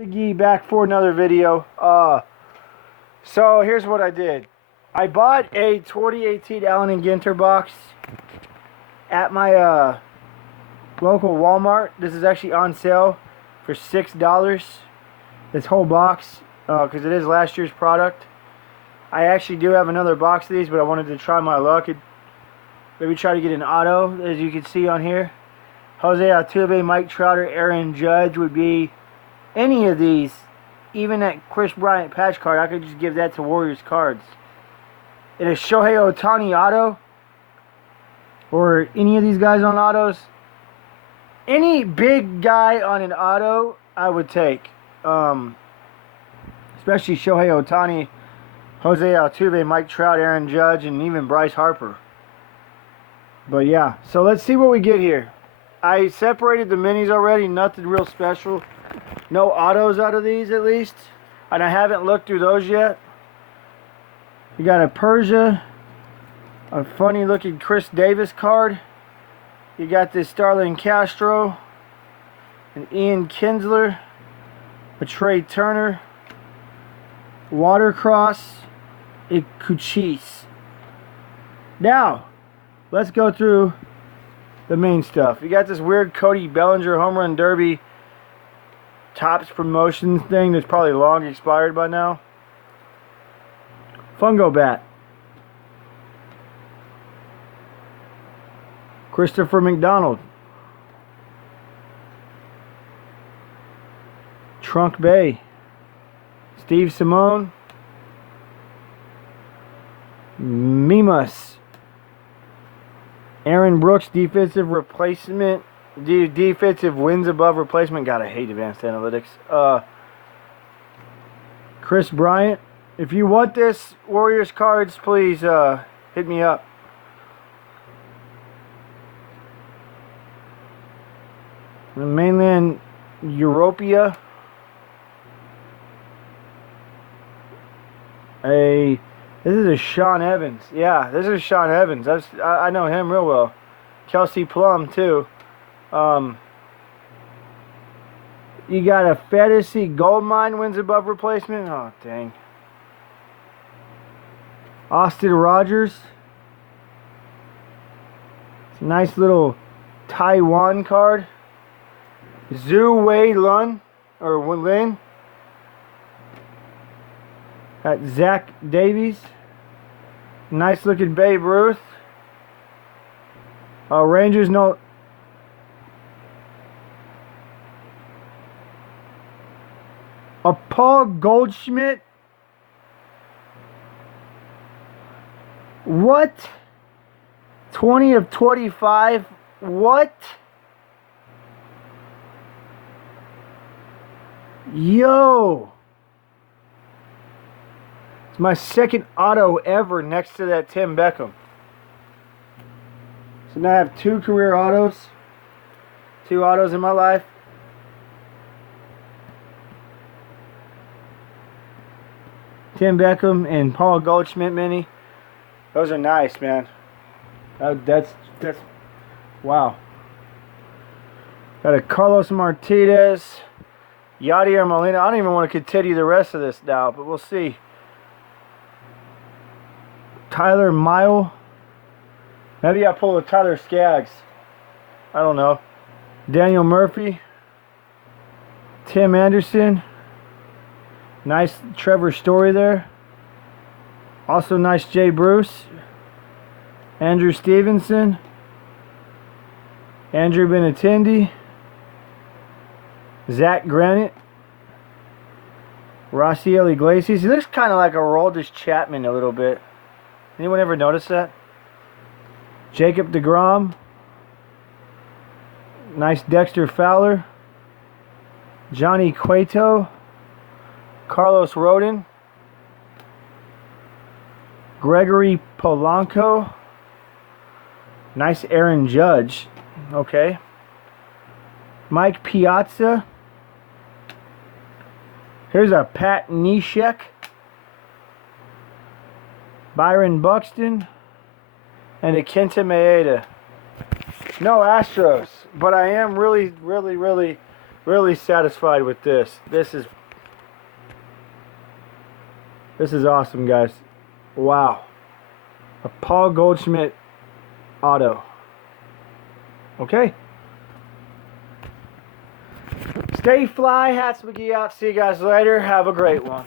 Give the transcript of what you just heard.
Big E back for another video. So here's what I did. I bought a 2018 Allen & Ginter box at my local Walmart. This is actually on sale for $6. This whole box, because it is last year's product. I actually do have another box of these, but I wanted to try my luck and maybe try to get an auto, as you can see on here. Jose Altuve, Mike Trout, Aaron Judge would be any of these. Even that Chris Bryant patch card, I could just give that to Warriors cards. It is Shohei Ohtani auto, or any of these guys on autos. Any big guy on an auto, I would take. Especially Shohei Ohtani, Jose Altuve, Mike Trout, Aaron Judge, and even Bryce Harper. But yeah, so let's see what we get here. I separated the minis already, nothing real special. No autos out of these, at least. And I haven't looked through those yet. You got a Persia, a funny looking Chris Davis card. You got this Starlin Castro, an Ian Kinsler, a Trey Turner, Watercross, a Kuchis. Now, let's go through the main stuff. You got this weird Cody Bellinger Home Run Derby Topps Promotions thing that's probably long expired by now. Fungo Bat. Christopher McDonald. Trunk Bay. Steve Simone. Mimas. Aaron Brooks, defensive replacement. Defensive wins above replacement. God, I hate advanced analytics. Chris Bryant. If you want this Warriors cards, please hit me up. The Mainland Europea. This is a Sean Evans. Yeah, this is Sean Evans. I know him real well. Kelsey Plum too. You got a Fantasy Gold Mine wins above replacement. Oh, dang. Austin Rogers. It's a nice little Taiwan card. Zhu Wei Lun, or Lin. Got Zach Davies. Nice looking Babe Ruth. Rangers no. A Paul Goldschmidt. What? 20 of 25. What? Yo. It's my second auto ever next to that Tim Beckham. So now I have two career autos. Two autos in my life. Tim Beckham and Paul Goldschmidt mini. Those are nice, man. That's wow. Got a Carlos Martinez, Yadier Molina. I don't even want to continue the rest of this now, but we'll see. Tyler Mile. Maybe I pull a Tyler Skaggs. I don't know. Daniel Murphy. Tim Anderson. Nice Trevor Story there. Also nice Jay Bruce. Andrew Stevenson. Andrew Benintendi. Zach Granite. Raciel Iglesias. He looks kind of like a Roldis Chapman a little bit. Anyone ever notice that? Jacob deGrom. Nice Dexter Fowler. Johnny Cueto. Carlos Rodon. Gregory Polanco. Nice Aaron Judge. Okay. Mike Piazza. Here's a Pat Neshek. Byron Buxton. And a Kenta Maeda. No Astros. But I am really really satisfied with this. This is awesome, guys. Wow. A Paul Goldschmidt auto. Okay. Stay fly. Hats McGee out. See you guys later. Have a great one.